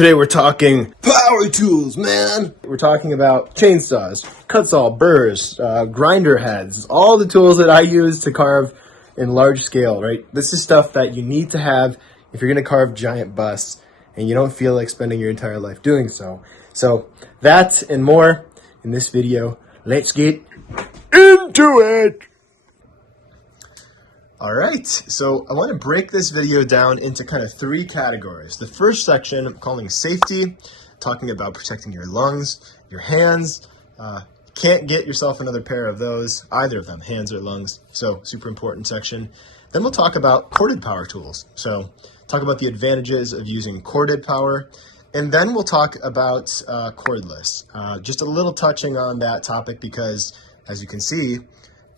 Today we're talking power tools, man. We're talking about chainsaws, cut saw, burrs, grinder heads, all the tools that I use to carve in large scale, right? This is stuff that you need to have if you're gonna carve giant busts and you don't feel like spending your entire life doing so. So that and more in this video. Let's get into it. All right, so I want to break this video down into kind of three categories. The first section I'm calling safety, talking about protecting your lungs, your hands. Can't get yourself another pair of those, either of them, hands or lungs. So super important section. Then we'll talk about corded power tools. So talk about the advantages of using corded power. And then we'll talk about cordless. Just a little touching on that topic because, as you can see,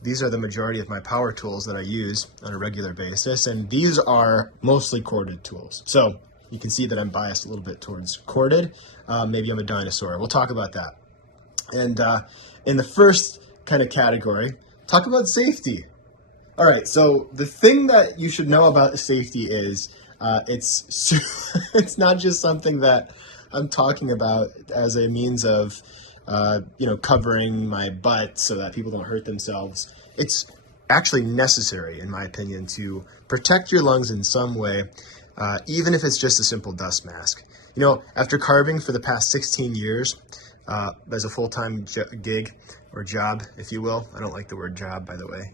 these are the majority of my power tools that I use on a regular basis, and these are mostly corded tools. So you can see that I'm biased a little bit towards corded. Maybe I'm a dinosaur. We'll talk about that. And in the first kind of category, talk about safety. All right, so the thing that you should know about safety is it's not just something that I'm talking about as a means of covering my butt so that people don't hurt themselves. It's actually necessary, in my opinion, to protect your lungs in some way, even if it's just a simple dust mask. You know, after carving for the past 16 years, as a full-time gig or job, if you will. I don't like the word job, by the way.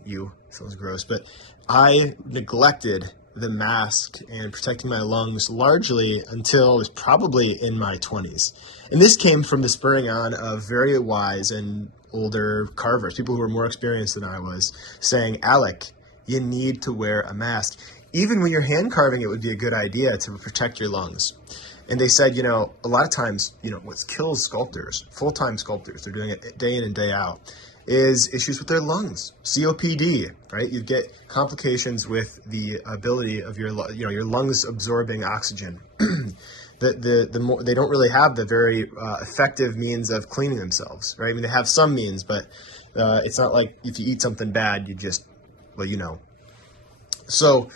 Sounds gross, but I neglected the mask and protecting my lungs largely until I was probably in my 20s. And this came from the spurring on of very wise and older carvers, people who were more experienced than I was, saying, Alec, you need to wear a mask. Even when you're hand carving, it would be a good idea to protect your lungs. And they said, a lot of times, what kills sculptors, full-time sculptors, they're doing it day in and day out, is issues with their lungs, COPD, right? You get complications with the ability of your lungs absorbing oxygen. The more they don't really have the very effective means of cleaning themselves, right? I mean, they have some means, but it's not like if you eat something bad, you just, So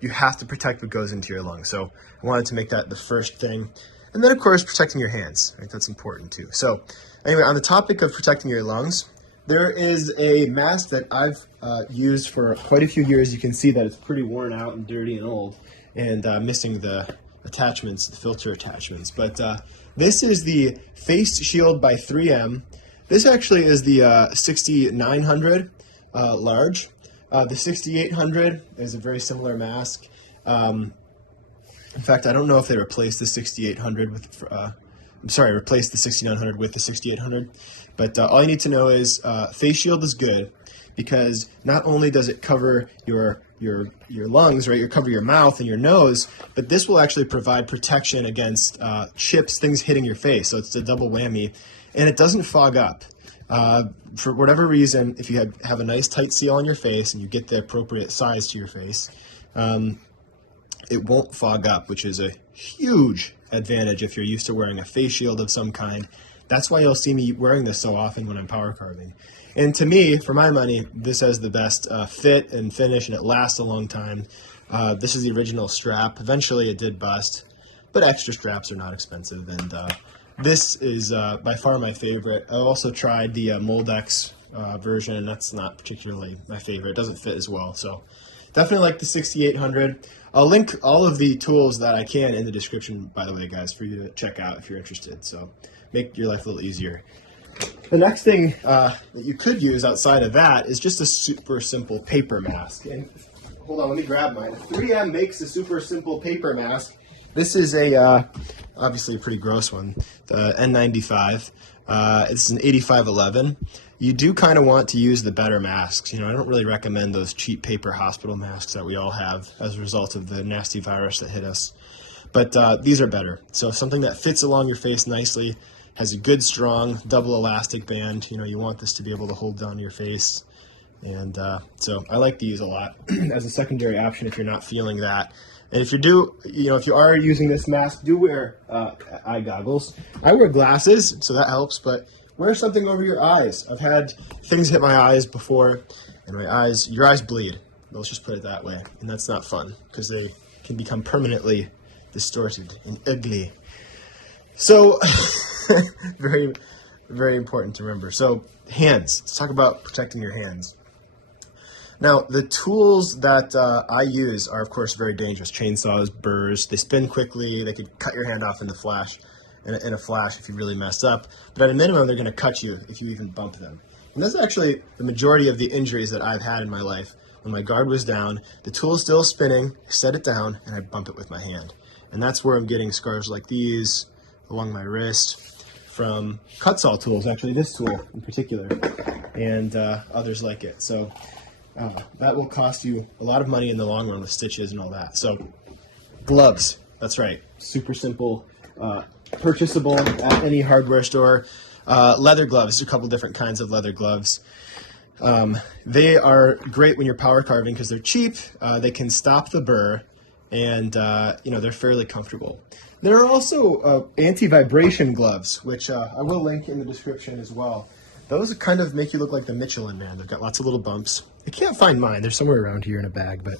you have to protect what goes into your lungs. So I wanted to make that the first thing. And then, of course, protecting your hands, right? That's important too. So anyway, on the topic of protecting your lungs, there is a mask that I've used for quite a few years. You can see that it's pretty worn out and dirty and old and missing the attachments, the filter attachments. But this is the Face Shield by 3M. This actually is the 6900 large. The 6800 is a very similar mask. In fact, I don't know if they replaced the 6800 with, replaced the 6900 with the 6800. But all you need to know is Face Shield is good because not only does it cover your lungs, right? You cover your mouth and your nose, but this will actually provide protection against chips, things hitting your face. So it's a double whammy, and it doesn't fog up. For whatever reason, if you have a nice tight seal on your face and you get the appropriate size to your face, it won't fog up, which is a huge advantage if you're used to wearing a face shield of some kind. That's why you'll see me wearing this so often when I'm power carving. And to me, for my money, this has the best fit and finish, and it lasts a long time. This is the original strap. Eventually it did bust, but extra straps are not expensive, and this is by far my favorite. I also tried the Moldex version, and that's not particularly my favorite. It doesn't fit as well, so definitely like the 6800. I'll link all of the tools that I can in the description, by the way, guys, for you to check out if you're interested. So make your life a little easier. The next thing that you could use outside of that is just a super simple paper mask. And hold on, let me grab mine. 3M makes a super simple paper mask. This is obviously a pretty gross one, the N95. It's an 8511. You do kind of want to use the better masks. I don't really recommend those cheap paper hospital masks that we all have as a result of the nasty virus that hit us. But these are better. So something that fits along your face nicely, has a good, strong, double elastic band. You want this to be able to hold down your face. And so I like these a lot as a secondary option if you're not feeling that. And if you are using this mask, do wear eye goggles. I wear glasses, so that helps, but wear something over your eyes. I've had things hit my eyes before, and your eyes bleed. Let's just put it that way. And that's not fun, because they can become permanently distorted and ugly. So, very, very important to remember. So, hands. Let's talk about protecting your hands. Now, the tools that I use are, of course, very dangerous. Chainsaws, burrs, they spin quickly. They could cut your hand off in a flash if you really messed up. But at a minimum, they're going to cut you if you even bump them. And that's actually the majority of the injuries that I've had in my life. When my guard was down, the tool is still spinning, I set it down, and I bump it with my hand. And that's where I'm getting scars like these along my wrist from cut saw tools, actually this tool in particular, and others like it. So that will cost you a lot of money in the long run with stitches and all that. So gloves, that's right, super simple, purchasable at any hardware store. Leather gloves, a couple different kinds of leather gloves. They are great when you're power carving because they're cheap, they can stop the burr, and they're fairly comfortable. There are also anti-vibration gloves, which I will link in the description as well. Those kind of make you look like the Michelin Man. They've got lots of little bumps. I can't find mine. They're somewhere around here in a bag, but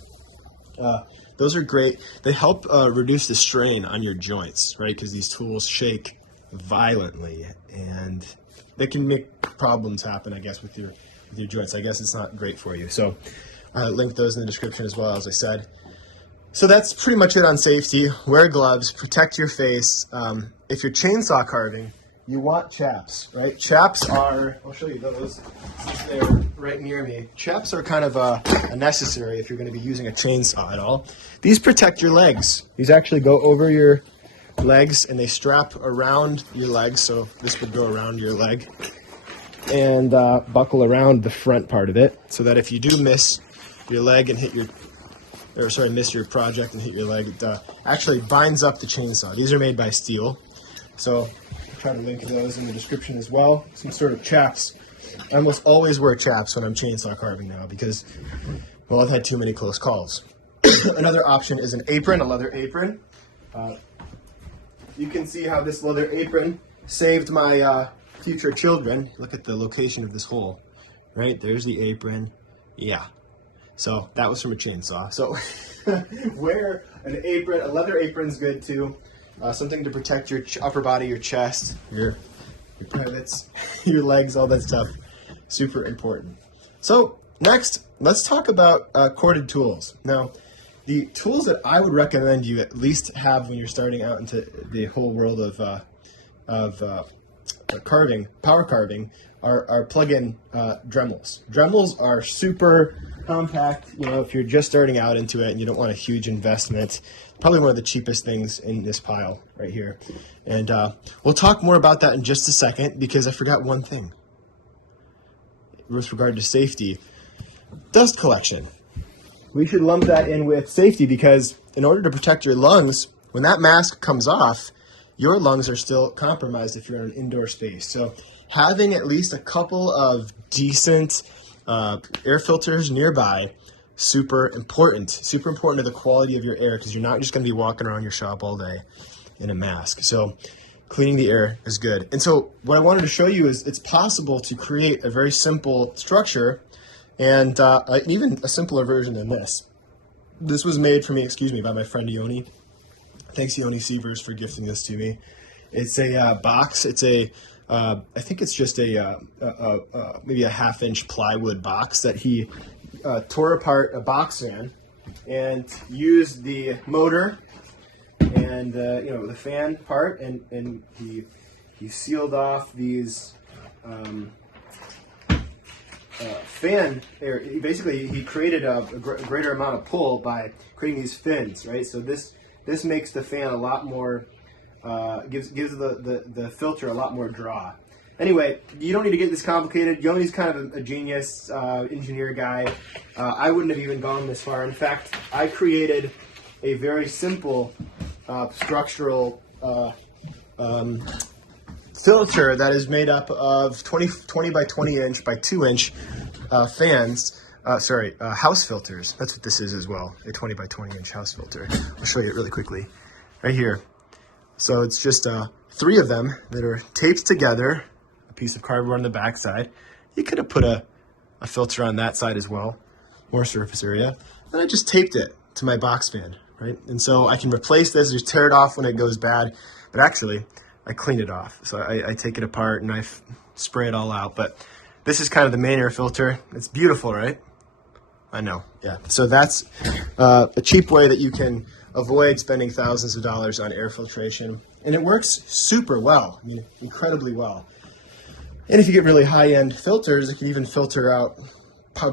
those are great. They help reduce the strain on your joints, right? Because these tools shake violently, and they can make problems happen, I guess, with your joints. I guess it's not great for you. So link those in the description as well, as I said. So that's pretty much it on safety. Wear gloves, protect your face. If you're chainsaw carving, you want chaps, right? Chaps are, I'll show you those since they're right near me. Chaps are kind of a necessary if you're going to be using a chainsaw at all. These protect your legs. These actually go over your legs and they strap around your legs. So this would go around your leg and buckle around the front part of it so that if you do miss your leg and miss your project and hit your leg, it actually binds up the chainsaw. These are made by steel. So I'll try to link those in the description as well. Some sort of chaps. I almost always wear chaps when I'm chainsaw carving now because, well, I've had too many close calls. Another option is an apron, a leather apron. You can see how this leather apron saved my future children. Look at the location of this hole, right? There's the apron. Yeah. So that was from a chainsaw. So wear an apron. A leather apron's good too. Something to protect your upper body, your chest, your privates, your legs, all that stuff. Super important. So next, let's talk about corded tools. Now, the tools that I would recommend you at least have when you're starting out into the whole world of carving, power carving, are plug-in Dremels. Dremels are super compact. If you're just starting out into it and you don't want a huge investment, probably one of the cheapest things in this pile right here. And we'll talk more about that in just a second because I forgot one thing with regard to safety. Dust collection. We should lump that in with safety because in order to protect your lungs, when that mask comes off, your lungs are still compromised if you're in an indoor space. So having at least a couple of decent air filters nearby, super important to the quality of your air because you're not just going to be walking around your shop all day in a mask. So cleaning the air is good. And so what I wanted to show you is it's possible to create a very simple structure and even a simpler version than this. This was made for me, by my friend Yoni. Thanks, Yoni Sievers, for gifting this to me. It's a box. It's I think it's just maybe a 1/2-inch plywood box that he tore apart a box fan and used the motor and the fan part, and he sealed off these fan air. Basically, he created a greater amount of pull by creating these fins, right? So this makes the fan a lot more, gives the filter a lot more draw. Anyway, you don't need to get this complicated. Yoni's kind of a genius engineer guy. I wouldn't have even gone this far. In fact, I created a very simple structural filter that is made up of 20 by 20 inch by 2 inch fans. House filters. That's what this is as well. A 20 by 20 inch house filter. I'll show you it really quickly. Right here. So it's just 3 of them that are taped together. A piece of cardboard on the back side. You could have put a filter on that side as well. More surface area. And I just taped it to my box fan, right? And so I can replace this, just tear it off when it goes bad. But actually, I clean it off. So I take it apart and I spray it all out. But this is kind of the main air filter. It's beautiful, right? I know, yeah. So that's a cheap way that you can avoid spending thousands of dollars on air filtration. And it works super well, I mean, incredibly well. And if you get really high-end filters, it can even filter out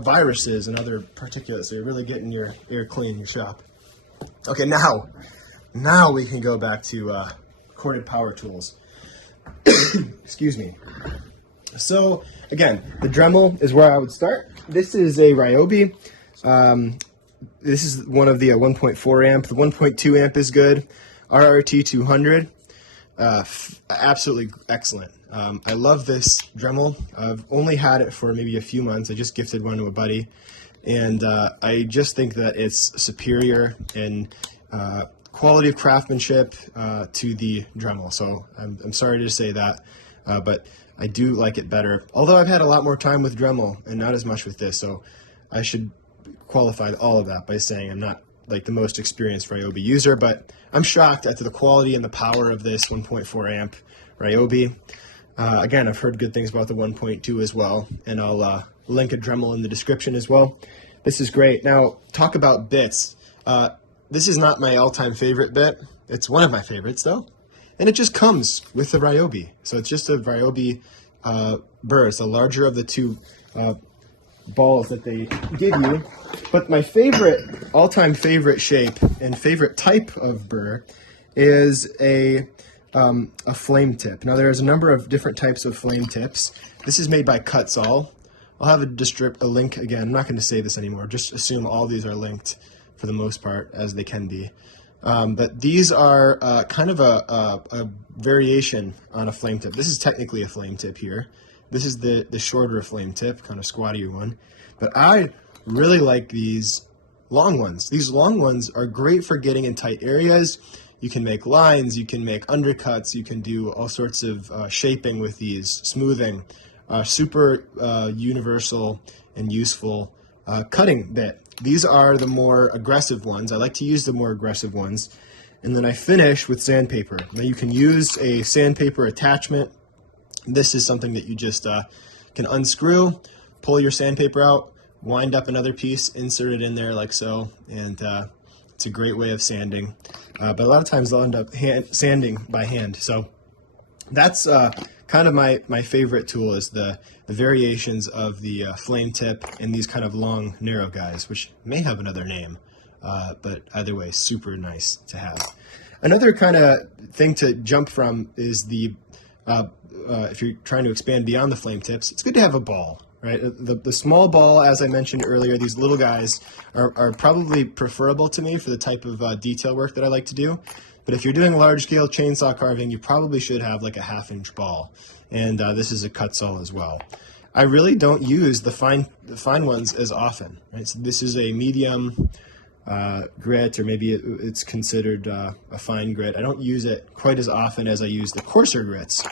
viruses and other particulates. So you're really getting your air clean in your shop. Okay, now we can go back to corded power tools. Excuse me. So again, the Dremel is where I would start. This is a Ryobi. This is one of the 1.4 amp. The 1.2 amp is good. RRT 200, absolutely excellent. I love this Dremel. I've only had it for maybe a few months. I just gifted one to a buddy, and I just think that it's superior in quality of craftsmanship to the Dremel. So I'm sorry to say that, but I do like it better. Although I've had a lot more time with Dremel and not as much with this, so I should qualify all of that by saying I'm not like the most experienced Ryobi user, but I'm shocked at the quality and the power of this 1.4 amp Ryobi. Again, I've heard good things about the 1.2 as well, and I'll link a Dremel in the description as well. This is great. Now, talk about bits. This is not my all-time favorite bit. It's one of my favorites, though. And it just comes with the Ryobi. So it's just a Ryobi burr. It's the larger of the two balls that they give you. But my favorite, all-time favorite shape and favorite type of burr is a flame tip. Now there's a number of different types of flame tips. This is made by Cutsaw. I'll have a link again. I'm not going to say this anymore. Just assume all these are linked for the most part, as they can be. But these are kind of a variation on a flame tip. This is technically a flame tip here. This is the shorter flame tip, kind of squattier one. But I really like these long ones. These long ones are great for getting in tight areas. You can make lines, you can make undercuts, you can do all sorts of shaping with these, smoothing. Super universal and useful cutting bit. These are the more aggressive ones. I like to use the more aggressive ones. And then I finish with sandpaper. Now you can use a sandpaper attachment. This is something that you just can unscrew, pull your sandpaper out, wind up another piece, insert it in there like so, and it's a great way of sanding. But a lot of times they'll end up sanding by hand. So that's kind of my favorite tool, is the variations of the flame tip and these kind of long, narrow guys, which may have another name, but either way, super nice to have. Another kind of thing to jump from is the, if you're trying to expand beyond the flame tips, it's good to have a ball, right? The small ball, as I mentioned earlier, these little guys are probably preferable to me for the type of detail work that I like to do. But if you're doing large-scale chainsaw carving, you probably should have like a 1/2-inch ball. And this is a Cutsaw as well. I really don't use the fine ones as often, right? So this is a medium grit, or maybe it's considered a fine grit. I don't use it quite as often as I use the coarser grits.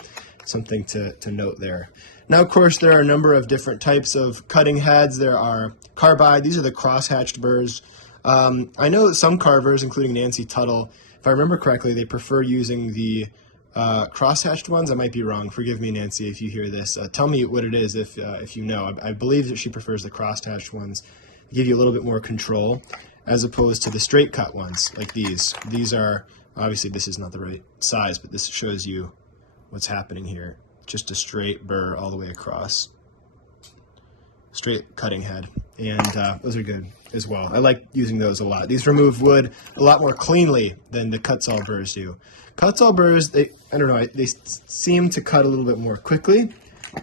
Something to note there. Now, of course, there are a number of different types of cutting heads. There are carbide. These are the cross-hatched burrs. I know that some carvers, including Nancy Tuttle, if I remember correctly, they prefer using the cross-hatched ones. I might be wrong. Forgive me, Nancy, if you hear this. Tell me what it is if you know. I believe that she prefers the cross-hatched ones. They give you a little bit more control, as opposed to the straight-cut ones like these. These are, obviously this is not the right size, but this shows you what's happening here. Just a straight burr all the way across. Straight cutting head. And those are good as well. I like using those a lot. These remove wood a lot more cleanly than the Cutsaw burrs do. Cutsaw burrs, I don't know, they seem to cut a little bit more quickly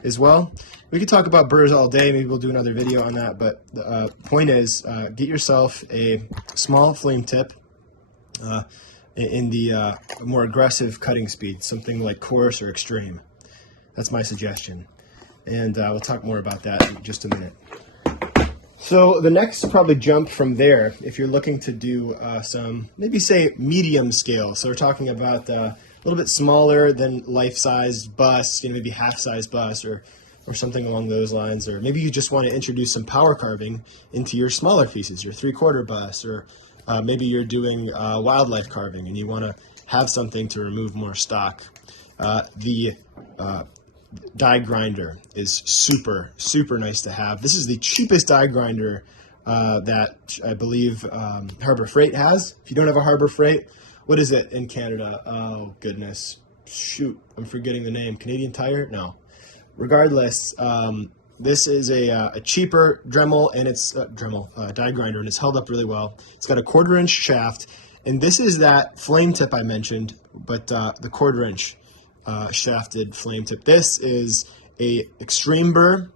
as well. We could talk about burrs all day. Maybe we'll do another video on that. But the point is, get yourself a small flame tip in the more aggressive cutting speed, something like coarse or extreme. That's my suggestion. And we'll talk more about that in just a minute. So the next probably jump from there, if you're looking to do some, maybe say medium scale. So we're talking about a little bit smaller than life-size bus, maybe half-size bus or something along those lines. Or maybe you just want to introduce some power carving into your smaller pieces, your 3/4 bus, or maybe you're doing wildlife carving and you want to have something to remove more stock. the die grinder is super, super nice to have. This is the cheapest die grinder that I believe Harbor Freight has. If you don't have a Harbor Freight, what is it in Canada? Oh, goodness. Shoot, I'm forgetting the name. Canadian Tire? No. Regardless, this is a cheaper Dremel, and it's die grinder, and it's held up really well. It's got a 1/4 inch shaft, and this is that flame tip I mentioned, but the 1/4 inch shafted flame tip. This is a extreme burr,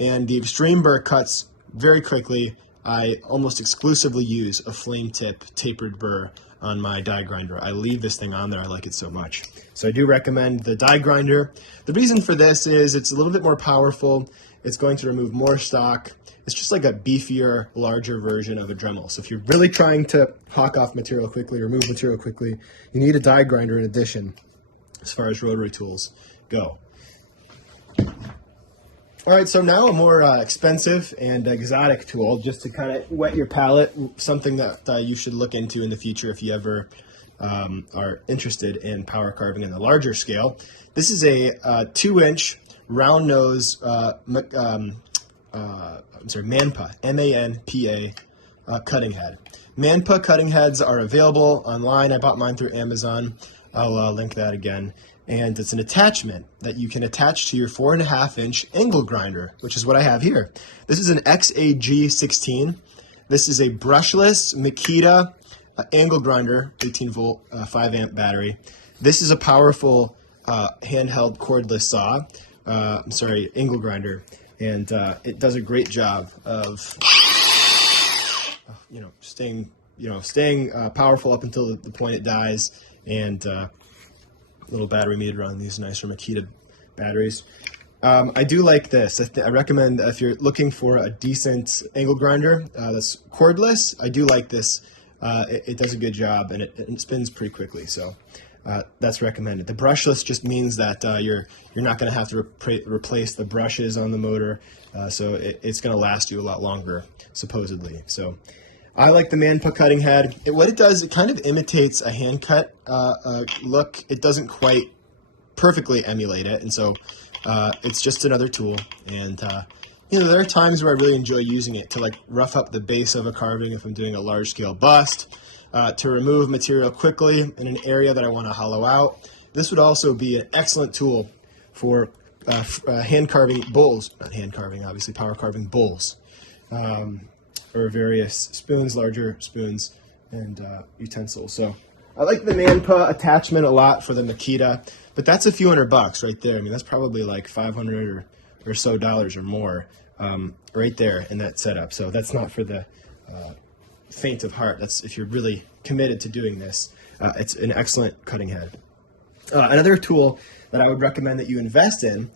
and the extreme burr cuts very quickly. I almost exclusively use a flame tip tapered burr on my die grinder. I leave this thing on there. I like it so much. So I do recommend the die grinder. The reason for this is it's a little bit more powerful. It's going to remove more stock. It's just like a beefier, larger version of a Dremel. So if you're really trying to hawk off material quickly or move material quickly, you need a die grinder in addition as far as rotary tools go. All right, so now a more expensive and exotic tool, just to kind of whet your palate, something that you should look into in the future if you ever are interested in power carving in the larger scale. This is a 2-inch round nose, Manpa, M-A-N-P-A cutting head. Manpa cutting heads are available online. I bought mine through Amazon. I'll link that again. And it's an attachment that you can attach to your 4.5-inch angle grinder, which is what I have here. This is an XAG16. This is a brushless Makita angle grinder, 18-volt, 5-amp battery. This is a powerful handheld cordless saw. Angle grinder, and it does a great job of staying powerful up until the point it dies, and little battery meter on these nicer Makita batteries. I do like this. I recommend if you're looking for a decent angle grinder that's cordless. I do like this. It does a good job, and it spins pretty quickly, so that's recommended. The brushless just means that you're not going to have to replace the brushes on the motor, so it's going to last you a lot longer, supposedly. So I like the Manpa cutting head. What it does, it kind of imitates a hand cut look. It doesn't quite perfectly emulate it, and so it's just another tool. And there are times where I really enjoy using it to like rough up the base of a carving if I'm doing a large scale bust, to remove material quickly in an area that I want to hollow out. This would also be an excellent tool for hand carving bowls, not hand carving, obviously, power carving bowls. Or various spoons, larger spoons, and utensils. So I like the Manpa attachment a lot for the Makita, but that's a few $100 right there. I mean, that's probably like $500 or so or more right there in that setup. So that's not for the faint of heart. That's if you're really committed to doing this. It's an excellent cutting head. Another tool that I would recommend that you invest in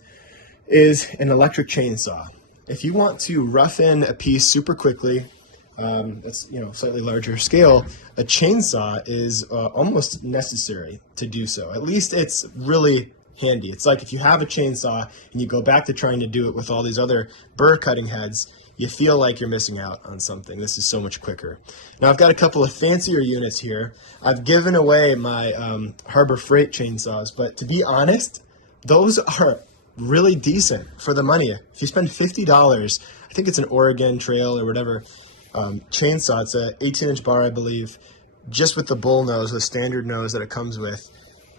is an electric chainsaw. If you want to rough in a piece super quickly, that's slightly larger scale, a chainsaw is almost necessary to do so. At least it's really handy. It's like if you have a chainsaw and you go back to trying to do it with all these other burr cutting heads, you feel like you're missing out on something. This is so much quicker. Now I've got a couple of fancier units here. I've given away my Harbor Freight chainsaws, but to be honest, those are really decent for the money. If you spend $50, I think it's an Oregon Trail or whatever chainsaw. It's a 18-inch bar, I believe, just with the bull nose, the standard nose that it comes with.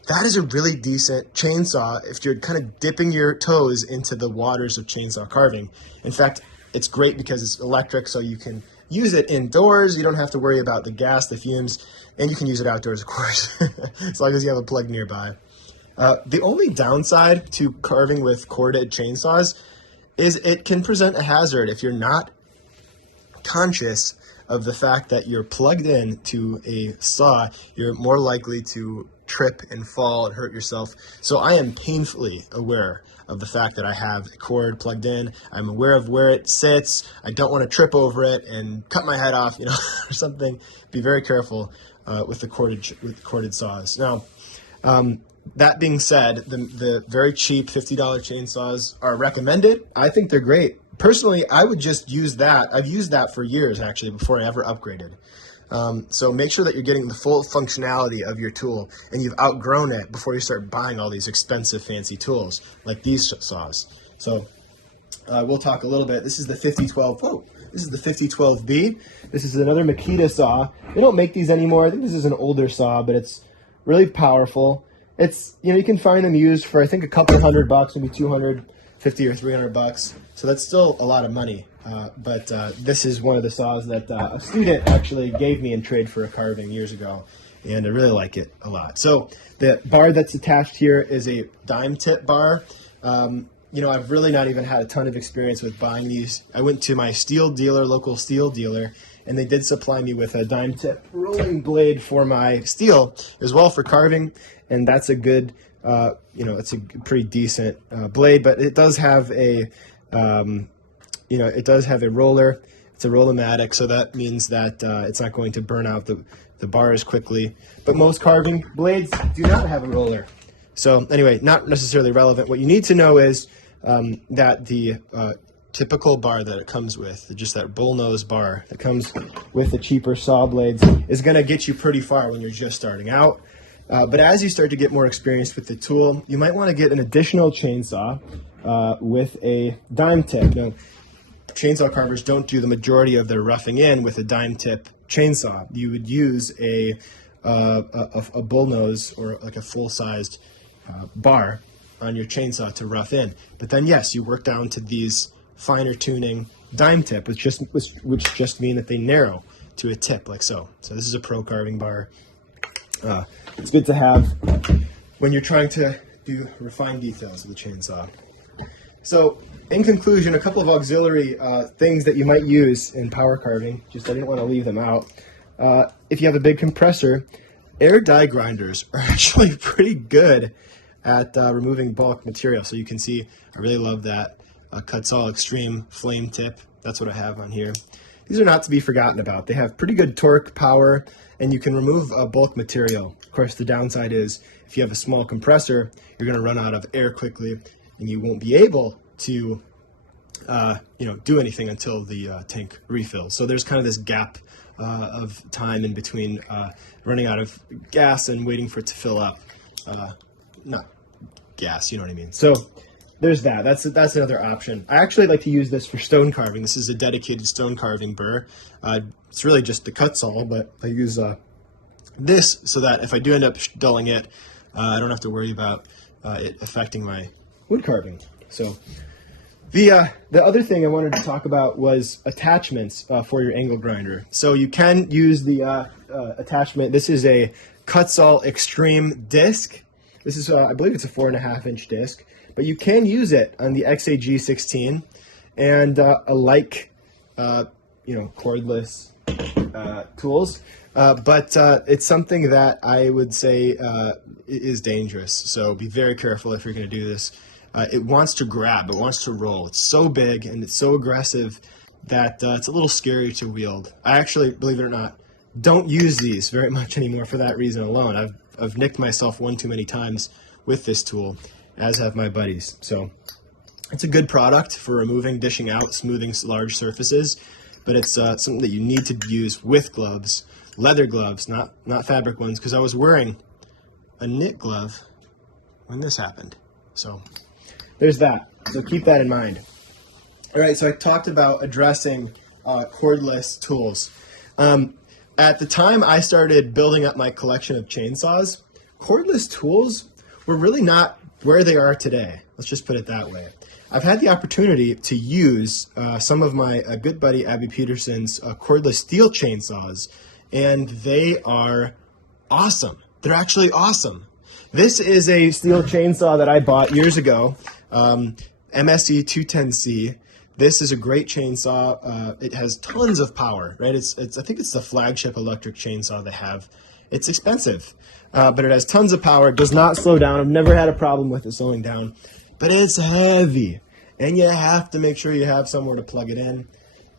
That is a really decent chainsaw if you're kind of dipping your toes into the waters of chainsaw carving. In fact, it's great because it's electric, so you can use it indoors. You don't have to worry about the gas, the fumes, and you can use it outdoors, of course, as long as you have a plug nearby. The only downside to carving with corded chainsaws is it can present a hazard if you're not conscious of the fact that you're plugged in to a saw. You're more likely to trip and fall and hurt yourself. So I am painfully aware of the fact that I have a cord plugged in. I'm aware of where it sits. I don't want to trip over it and cut my head off, or something. Be very careful with the corded saws. Now, that being said, the very cheap $50 chainsaws are recommended. I think they're great. Personally, I would just use that. I've used that for years, actually, before I ever upgraded. So make sure that you're getting the full functionality of your tool and you've outgrown it before you start buying all these expensive fancy tools like these saws. So we'll talk a little bit. This is the 5012. Whoa, this is the 5012B. This is another Makita saw. They don't make these anymore. I think this is an older saw, but it's really powerful. It's, you know, you can find them used for I think a couple $100, maybe 250 or $300. So that's still a lot of money. But this is one of the saws that a student actually gave me in trade for a carving years ago, and I really like it a lot. So the bar that's attached here is a dime tip bar. You know, I've really not even had a ton of experience with buying these. I went to my steel dealer, local steel dealer, and they did supply me with a dime tip rolling blade for my steel as well for carving, and that's a good, you know, it's a pretty decent blade, but it does have a, you know, it does have a roller. It's a roll-o-matic, so that means that it's not going to burn out the bars quickly. But most carving blades do not have a roller. So anyway, not necessarily relevant. What you need to know is that the typical bar that it comes with, just that bullnose bar that comes with the cheaper saw blades, is going to get you pretty far when you're just starting out. But as you start to get more experience with the tool, you might want to get an additional chainsaw with a dime tip. Now, chainsaw carvers don't do the majority of their roughing in with a dime tip chainsaw. You would use a bullnose or like a full-sized bar on your chainsaw to rough in. But then yes, you work down to these finer tuning dime tip, which just mean that they narrow to a tip like so. So this is a pro carving bar. It's good to have when you're trying to do refined details with a chainsaw. So in conclusion, a couple of auxiliary things that you might use in power carving, just I didn't want to leave them out. If you have a big compressor, air die grinders are actually pretty good at removing bulk material. So you can see, I really love that Kutzall Extreme Flame Tip. That's what I have on here. These are not to be forgotten about. They have pretty good torque, power, and you can remove bulk material. Of course, the downside is if you have a small compressor, you're going to run out of air quickly, and you won't be able to you know, do anything until the tank refills. So there's kind of this gap of time in between running out of gas and waiting for it to fill up. Not gas, you know what I mean. So there's that. That's another option. I actually like to use this for stone carving. This is a dedicated stone carving burr. It's really just the Kutzall, but I use this so that if I do end up dulling it, I don't have to worry about it affecting my wood carving. So the other thing I wanted to talk about was attachments for your angle grinder. So you can use the attachment. This is a Kutzall Extreme disc. This is, I believe it's a 4.5-inch disc, but you can use it on the XAG16 and a like, you know, cordless tools. But it's something that I would say is dangerous. So be very careful if you're going to do this. It wants to grab, it wants to roll. It's so big and it's so aggressive that it's a little scary to wield. I actually, believe it or not, don't use these very much anymore for that reason alone. I've nicked myself one too many times with this tool, as have my buddies. So it's a good product for removing, dishing out, smoothing large surfaces, but it's something that you need to use with gloves, leather gloves, not fabric ones, because I was wearing a knit glove when this happened. So there's that. So keep that in mind. All right, so I talked about addressing cordless tools. At the time I started building up my collection of chainsaws, cordless tools were really not where they are today. Let's just put it that way. I've had the opportunity to use some of my good buddy Abby Peterson's cordless steel chainsaws, and they are awesome. They're actually awesome. This is a steel chainsaw that I bought years ago, MSE 210C. This is a great chainsaw. It has tons of power, right? I think it's the flagship electric chainsaw they have. It's expensive, but it has tons of power. It does not slow down. I've never had a problem with it slowing down, but it's heavy, and you have to make sure you have somewhere to plug it in.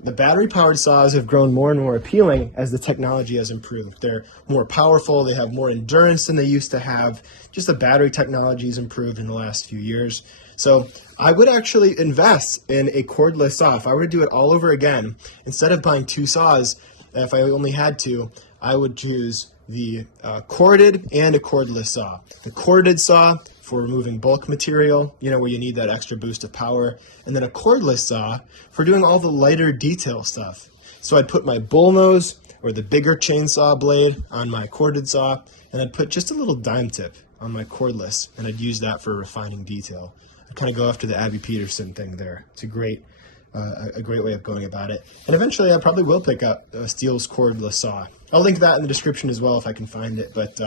The battery-powered saws have grown more and more appealing as the technology has improved. They're more powerful. They have more endurance than they used to have. Just the battery technology has improved in the last few years. So I would actually invest in a cordless saw. If I were to do it all over again, instead of buying two saws, if I only had to, I would choose the corded and a cordless saw. The corded saw for removing bulk material, where you need that extra boost of power, and then a cordless saw for doing all the lighter detail stuff. So I'd put my bull nose or the bigger chainsaw blade on my corded saw, and I'd put just a little dime tip on my cordless, and I'd use that for refining detail. I'd kind of go after the Abby Peterson thing there. It's a great way of going about it. And eventually I probably will pick up Stihl's cordless saw. I'll link that in the description as well if I can find it. But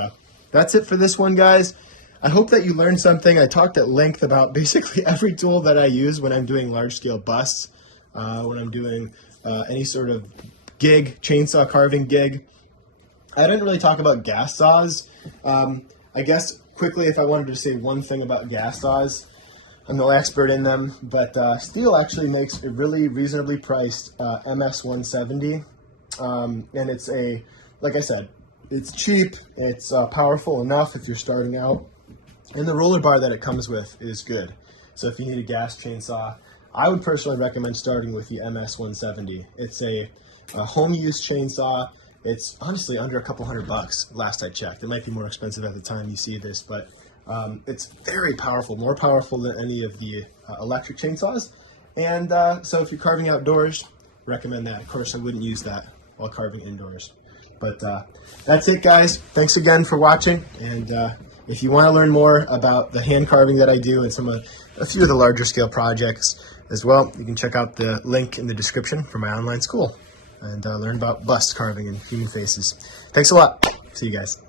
that's it for this one, guys. I hope that you learned something. I talked at length about basically every tool that I use when I'm doing large-scale busts, when I'm doing any sort of gig, chainsaw carving gig. I didn't really talk about gas saws. I guess quickly, if I wanted to say one thing about gas saws, I'm no expert in them, but Stihl actually makes a really reasonably priced MS-170, and it's like I said, it's cheap, it's powerful enough if you're starting out, and the roller bar that it comes with is good. So if you need a gas chainsaw, I would personally recommend starting with the MS-170. It's a home use chainsaw. It's honestly under a couple $100 last I checked. It might be more expensive at the time you see this, but it's very powerful, more powerful than any of the electric chainsaws. And so if you're carving outdoors, recommend that. Of course, I wouldn't use that while carving indoors. But that's it, guys. Thanks again for watching. And if you want to learn more about the hand carving that I do and a few of the larger scale projects as well, you can check out the link in the description for my online school and learn about bust carving and human faces. Thanks a lot. See you guys.